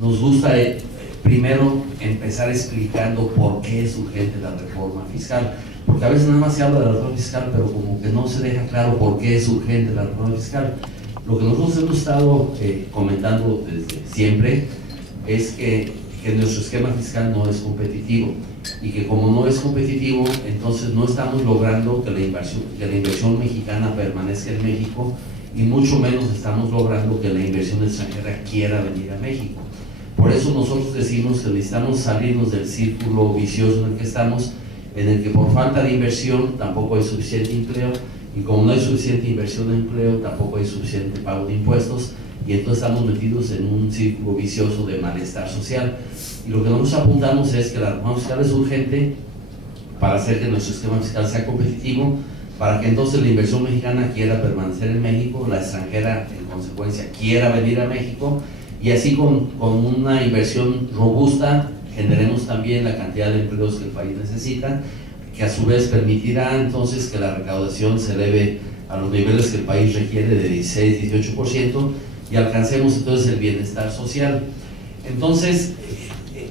nos gusta primero empezar explicando por qué es urgente la reforma fiscal, porque a veces nada más se habla de la reforma fiscal, pero como que no se deja claro por qué es urgente la reforma fiscal. Lo que nosotros hemos estado comentando desde siempre es que nuestro esquema fiscal no es competitivo, y que como no es competitivo, entonces no estamos logrando que la inversión mexicana permanezca en México, y mucho menos estamos logrando que la inversión extranjera quiera venir a México. Por eso nosotros decimos que necesitamos salirnos del círculo vicioso en el que estamos, en el que por falta de inversión tampoco hay suficiente empleo, y como no hay suficiente inversión en empleo, tampoco hay suficiente pago de impuestos, y entonces estamos metidos en un círculo vicioso de malestar social. Y lo que nosotros apuntamos es que la reforma fiscal es urgente para hacer que nuestro esquema fiscal sea competitivo, para que entonces la inversión mexicana quiera permanecer en México, la extranjera en consecuencia quiera venir a México, y así con una inversión robusta generemos también la cantidad de empleos que el país necesita, que a su vez permitirá entonces que la recaudación se eleve a los niveles que el país requiere de 16-18%, y alcancemos entonces el bienestar social. Entonces,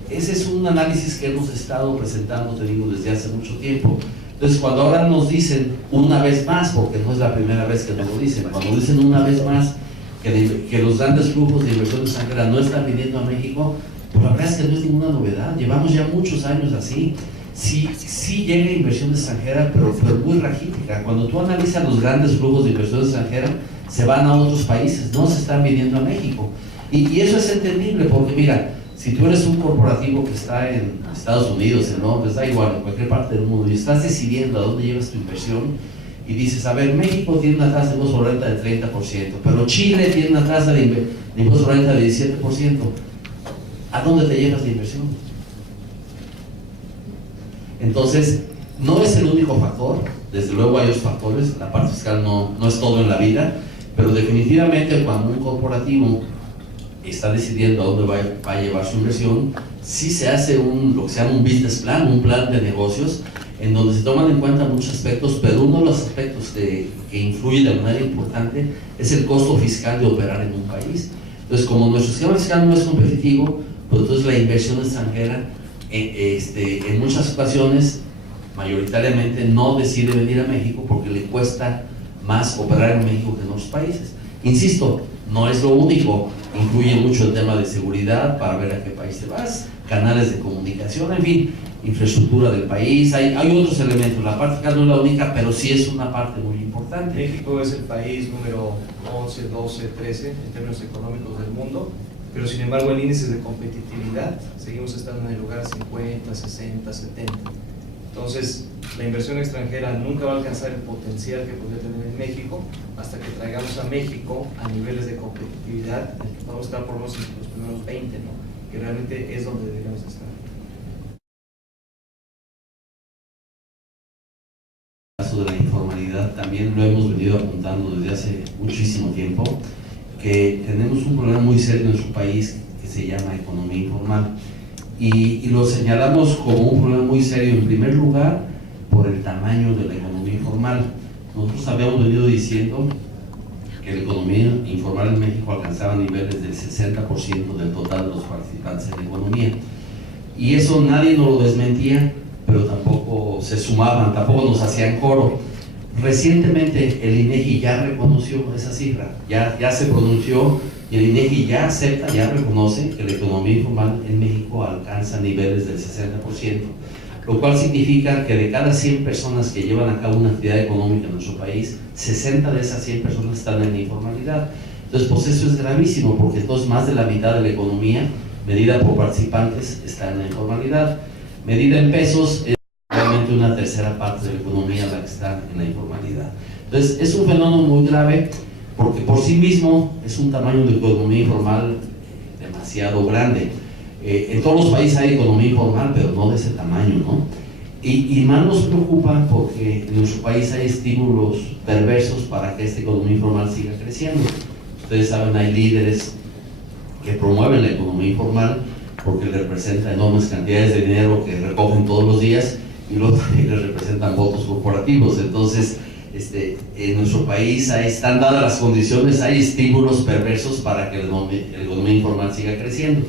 ese es un análisis que hemos estado presentando, te digo, desde hace mucho tiempo. Entonces, cuando ahora nos dicen una vez más, porque no es la primera vez que nos lo dicen, cuando dicen una vez más que los grandes flujos de inversión extranjera no están viniendo a México, pues la verdad es que no es ninguna novedad, llevamos ya muchos años así. Sí llega inversión extranjera, pero muy raquítica. Cuando tú analizas los grandes flujos de inversión extranjera, se van a otros países, no se están viniendo a México. Y eso es entendible, porque mira, si tú eres un corporativo que está en Estados Unidos, en Londres, da igual, en cualquier parte del mundo, y estás decidiendo a dónde llevas tu inversión, y dices, a ver, México tiene una tasa de impuesto sobre renta del 30%, pero Chile tiene una tasa de impuesto sobre renta del 17%, ¿a dónde te llevas la inversión? Entonces, no es el único factor, desde luego hay otros factores, la parte fiscal no es todo en la vida, pero definitivamente cuando un corporativo está decidiendo a dónde va a llevar su inversión, sí se hace lo que se llama un business plan, un plan de negocios, en donde se toman en cuenta muchos aspectos, pero uno de los aspectos que influye de manera importante es el costo fiscal de operar en un país. Entonces, como nuestro esquema fiscal no es competitivo, pues entonces la inversión extranjera en muchas ocasiones, mayoritariamente, no decide venir a México porque le cuesta más operar en México que en otros países. Insisto, no es lo único, incluye mucho el tema de seguridad para ver a qué país te vas, canales de comunicación, en fin, infraestructura del país, hay otros elementos. La parte fiscal no es la única, pero sí es una parte muy importante. México es el país número 11, 12, 13 en términos económicos del mundo, pero sin embargo en índices de competitividad seguimos estando en el lugar 50, 60, 70. Entonces, la inversión extranjera nunca va a alcanzar el potencial que podría tener en México hasta que traigamos a México a niveles de competitividad en el que podamos estar por lo menos en los primeros 20, ¿no? Que realmente es donde deberíamos estar. El caso de la informalidad también lo hemos venido apuntando desde hace muchísimo tiempo, que tenemos un problema muy serio en nuestro país que se llama economía informal, y lo señalamos como un problema muy serio en primer lugar por el tamaño de la economía informal. Nosotros habíamos venido diciendo que la economía informal en México alcanzaba niveles del 60% del total de los participantes en la economía, y eso nadie nos lo desmentía, pero tampoco se sumaban, tampoco nos hacían coro. Recientemente el INEGI ya reconoció esa cifra, ya se pronunció, y el INEGI ya acepta, ya reconoce que la economía informal en México alcanza niveles del 60%, lo cual significa que de cada 100 personas que llevan a cabo una actividad económica en nuestro país, 60 de esas 100 personas están en la informalidad. Entonces, pues eso es gravísimo, porque entonces más de la mitad de la economía, medida por participantes, está en la informalidad. Medida en pesos, es realmente una tercera parte de la economía la que está en la informalidad. Entonces, es un fenómeno muy grave, porque por sí mismo es un tamaño de economía informal demasiado grande. En todos los países hay economía informal, pero no de ese tamaño, ¿no? Y más nos preocupa porque en nuestro país hay estímulos perversos para que esta economía informal siga creciendo. Ustedes saben, hay líderes que promueven la economía informal porque les representa enormes cantidades de dinero que recogen todos los días, y luego también les representan votos corporativos. Entonces, en nuestro país están dadas las condiciones, hay estímulos perversos para que la economía informal siga creciendo.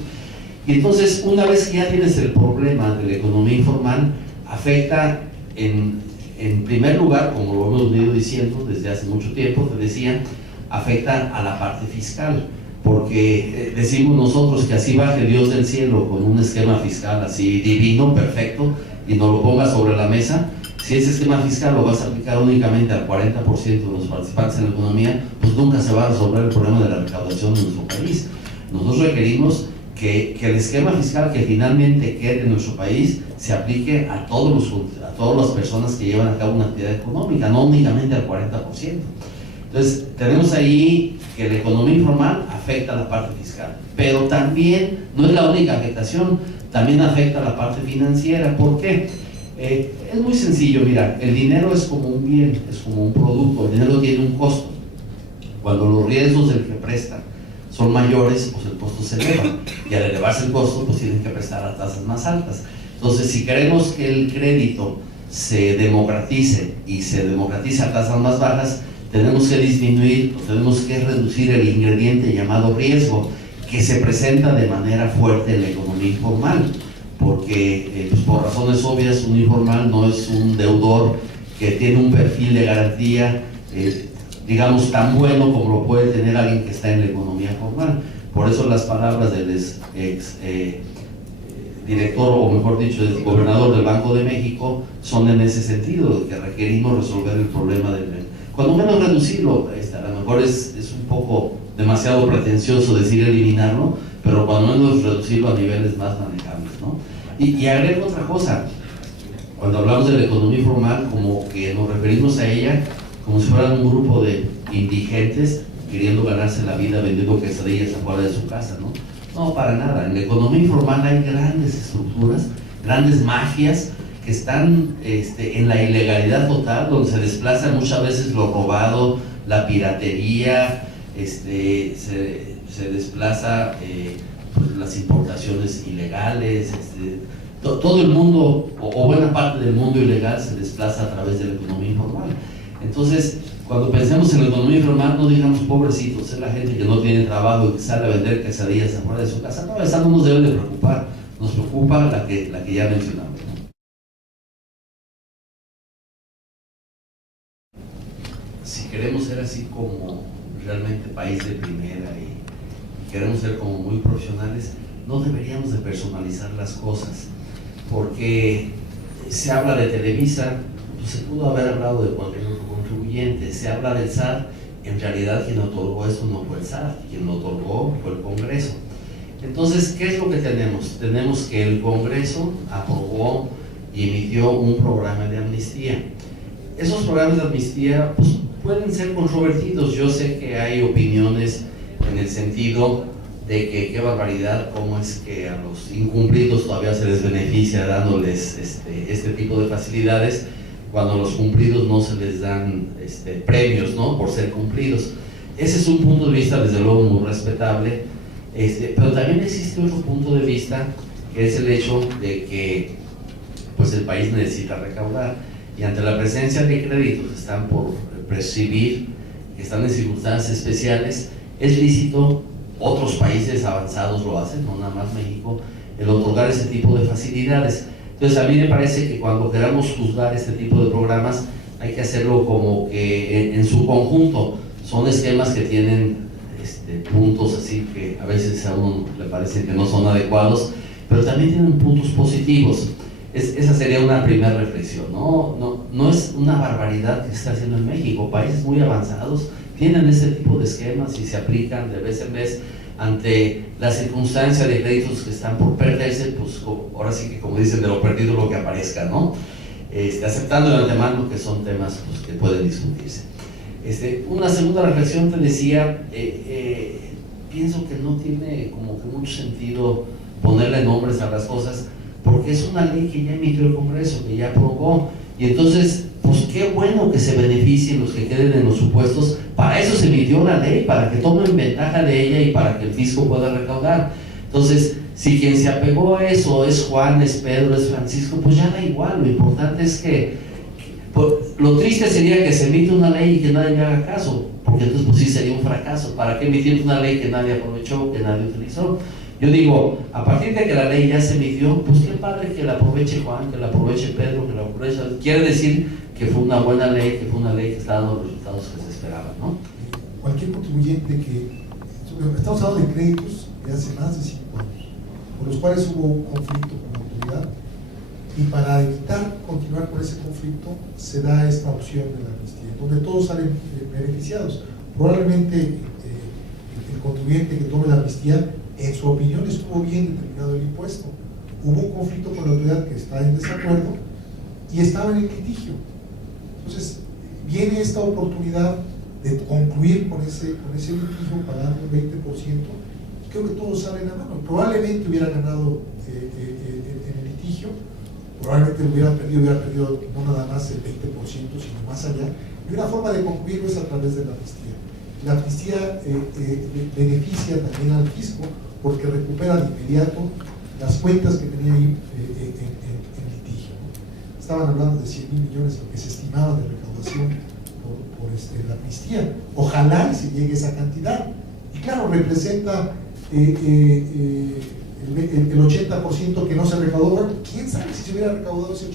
Y entonces, una vez que ya tienes el problema de la economía informal, afecta en primer lugar, como lo hemos venido diciendo desde hace mucho tiempo, te decía, afecta a la parte fiscal, porque decimos nosotros que así baje Dios del cielo con un esquema fiscal así divino, perfecto, y nos lo ponga sobre la mesa. Si ese esquema fiscal lo vas a aplicar únicamente al 40% de los participantes en la economía, pues nunca se va a resolver el problema de la recaudación de nuestro país. Nosotros requerimos que el esquema fiscal que finalmente quede en nuestro país se aplique a todas las personas que llevan a cabo una actividad económica, no únicamente al 40%. Entonces, tenemos ahí que la economía informal afecta a la parte fiscal, pero también no es la única afectación, también afecta a la parte financiera. ¿Por qué? Es muy sencillo, mira, el dinero es como un bien, es como un producto, el dinero tiene un costo. Cuando los riesgos del que presta son mayores, pues el costo se eleva, y al elevarse el costo, pues tienen que prestar a tasas más altas. Entonces, si queremos que el crédito se democratice y se democratice a tasas más bajas, tenemos que disminuir, tenemos que reducir el ingrediente llamado riesgo, que se presenta de manera fuerte en la economía informal, porque pues por razones obvias un informal no es un deudor que tiene un perfil de garantía digamos tan bueno como lo puede tener alguien que está en la economía formal. Por eso las palabras del ex director, o mejor dicho, del gobernador del Banco de México son en ese sentido, que requerimos resolver el problema del cuando menos reducirlo. A lo mejor es un poco demasiado pretencioso decir eliminarlo, pero cuando menos reducirlo a niveles más manejables, ¿no? Y agrego otra cosa, cuando hablamos de la economía informal, como que nos referimos a ella como si fueran un grupo de indigentes queriendo ganarse la vida vendiendo quesadillas afuera de su casa, ¿no? No, para nada. En la economía informal hay grandes estructuras, grandes mafias que están en la ilegalidad total, donde se desplaza muchas veces lo robado, la piratería, se desplaza pues, las importaciones ilegales, todo el mundo, o buena parte del mundo ilegal se desplaza a través de la economía informal. Entonces, cuando pensemos en la economía informal, no digamos pobrecitos, es la gente que no tiene trabajo y que sale a vender quesadillas afuera de su casa. No, esa no nos debe de preocupar, nos preocupa la que ya mencionamos, ¿no? Si queremos ser así como realmente país de primera y queremos ser como muy profesionales, no deberíamos de personalizar las cosas, porque se habla de Televisa, pues se pudo haber hablado de cualquier otro contribuyente. Se habla del SAT, en realidad quien otorgó esto no fue el SAT, quien lo otorgó fue el Congreso. Entonces, ¿qué es lo que tenemos? Tenemos que el Congreso aprobó y emitió un programa de amnistía. Esos programas de amnistía pues, pueden ser controvertidos. Yo sé que hay opiniones en el sentido de que qué barbaridad, cómo es que a los incumplidos todavía se les beneficia dándoles este tipo de facilidades, cuando a los cumplidos no se les dan premios, ¿no? Por ser cumplidos. Ese es un punto de vista desde luego muy respetable, pero también existe otro punto de vista, que es el hecho de que pues el país necesita recaudar, y ante la presencia de créditos que están por prescribir, que están en circunstancias especiales, es lícito, otros países avanzados lo hacen, no nada más México, el otorgar ese tipo de facilidades. Entonces a mí me parece que cuando queramos juzgar este tipo de programas hay que hacerlo como que en su conjunto. Son esquemas que tienen puntos así que a veces a uno le parece que no son adecuados, pero también tienen puntos positivos. Esa sería una primera reflexión. No es una barbaridad que se está haciendo en México. Países muy avanzados tienen este tipo de esquemas y se aplican de vez en vez ante la circunstancia de créditos que están por perderse, pues ahora sí que como dicen, de lo perdido lo que aparezca, ¿no? Aceptando de antemano que son temas pues, que pueden discutirse. Una segunda reflexión te decía, pienso que no tiene como que mucho sentido ponerle nombres a las cosas, porque es una ley que ya emitió el Congreso, que ya aprobó, y entonces, pues qué bueno que se beneficien los que queden en los supuestos. Para eso se emitió la ley, para que tomen ventaja de ella y para que el fisco pueda recaudar. Entonces, si quien se apegó a eso es Juan, es Pedro, es Francisco, pues ya da igual. Lo importante es que lo triste sería que se emite una ley y que nadie le haga caso, porque entonces pues sí sería un fracaso. ¿Para qué emitir una ley que nadie aprovechó, que nadie utilizó? Yo digo, a partir de que la ley ya se midió, pues qué padre que la aproveche Juan, que la aproveche Pedro, que la aproveche. Quiere decir que fue una buena ley, que fue una ley que está dando los resultados que se esperaban, ¿no? Cualquier contribuyente que... Estamos hablando de créditos de hace más de 5 años, por los cuales hubo un conflicto con la autoridad, y para evitar continuar con ese conflicto se da esta opción de la amnistía, donde todos salen beneficiados. Probablemente el contribuyente que tome la amnistía, en su opinión, estuvo bien determinado el impuesto. Hubo un conflicto con la autoridad que está en desacuerdo y estaba en el litigio. Entonces, viene esta oportunidad de concluir con ese litigio pagando un 20%, y creo que todos salen a mano. Probablemente hubiera ganado en el litigio, probablemente hubiera perdido no nada más el 20%, sino más allá, y una forma de concluirlo es a través de la amnistía. La amnistía beneficia también al fisco porque recupera de inmediato las cuentas que tenía ahí en litigio, ¿no? Estaban hablando de 100,000 millones, lo que se estimaba de recaudación por la amnistía. Ojalá se llegue a esa cantidad. Y claro, representa el 80% que no se recaudó. Bueno, quién sabe si se hubiera recaudado ese 80%,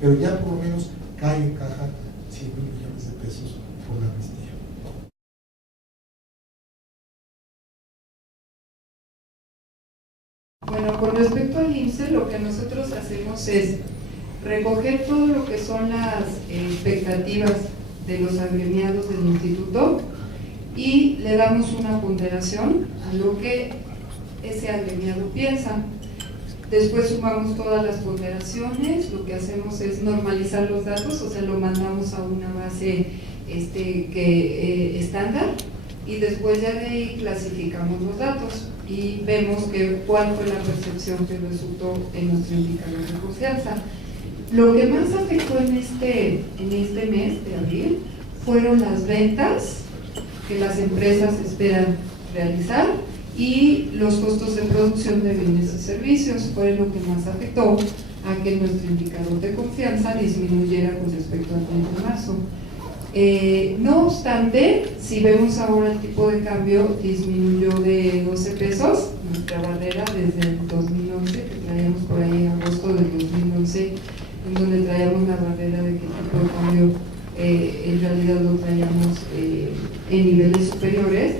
pero ya por lo menos cae en caja 100,000 millones de pesos por la amnistía. Bueno, con respecto al IMSS, lo que nosotros hacemos es recoger todo lo que son las expectativas de los agremiados del instituto y le damos una ponderación a lo que ese agremiado piensa. Después sumamos todas las ponderaciones, lo que hacemos es normalizar los datos, o sea, lo mandamos a una base estándar, y después ya de ahí clasificamos los datos y vemos cuál fue la percepción que resultó en nuestro indicador de confianza. Lo que más afectó en este mes de abril fueron las ventas que las empresas esperan realizar y los costos de producción de bienes y servicios. Fue lo que más afectó a que nuestro indicador de confianza disminuyera con respecto al mes de marzo. No obstante, si vemos ahora el tipo de cambio disminuyó de 12 pesos, nuestra barrera desde el 2011, que traíamos por ahí en agosto del 2011, en donde traíamos la barrera de que el tipo de cambio en realidad lo traíamos en niveles superiores.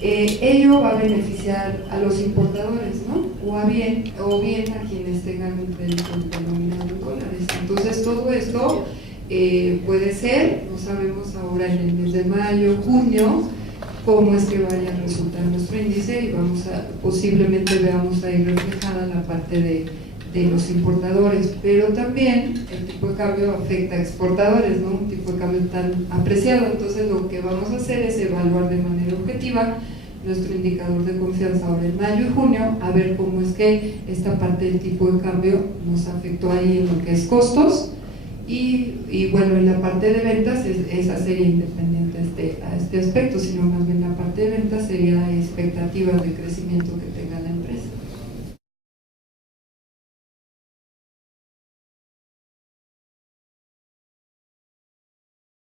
Ello va a beneficiar a los importadores, ¿no? O bien a quienes tengan un crédito denominado en dólares. Entonces todo esto puede ser, no sabemos ahora en el mes de mayo, junio, cómo es que vaya a resultar nuestro índice, y posiblemente veamos ahí reflejada la parte de los importadores, pero también el tipo de cambio afecta a exportadores, ¿no? Un tipo de cambio tan apreciado. Entonces lo que vamos a hacer es evaluar de manera objetiva nuestro indicador de confianza ahora en mayo y junio, a ver cómo es que esta parte del tipo de cambio nos afectó ahí en lo que es costos, y bueno, en la parte de ventas esa sería independiente a este aspecto, sino más bien la parte de ventas sería expectativas de crecimiento que tengan en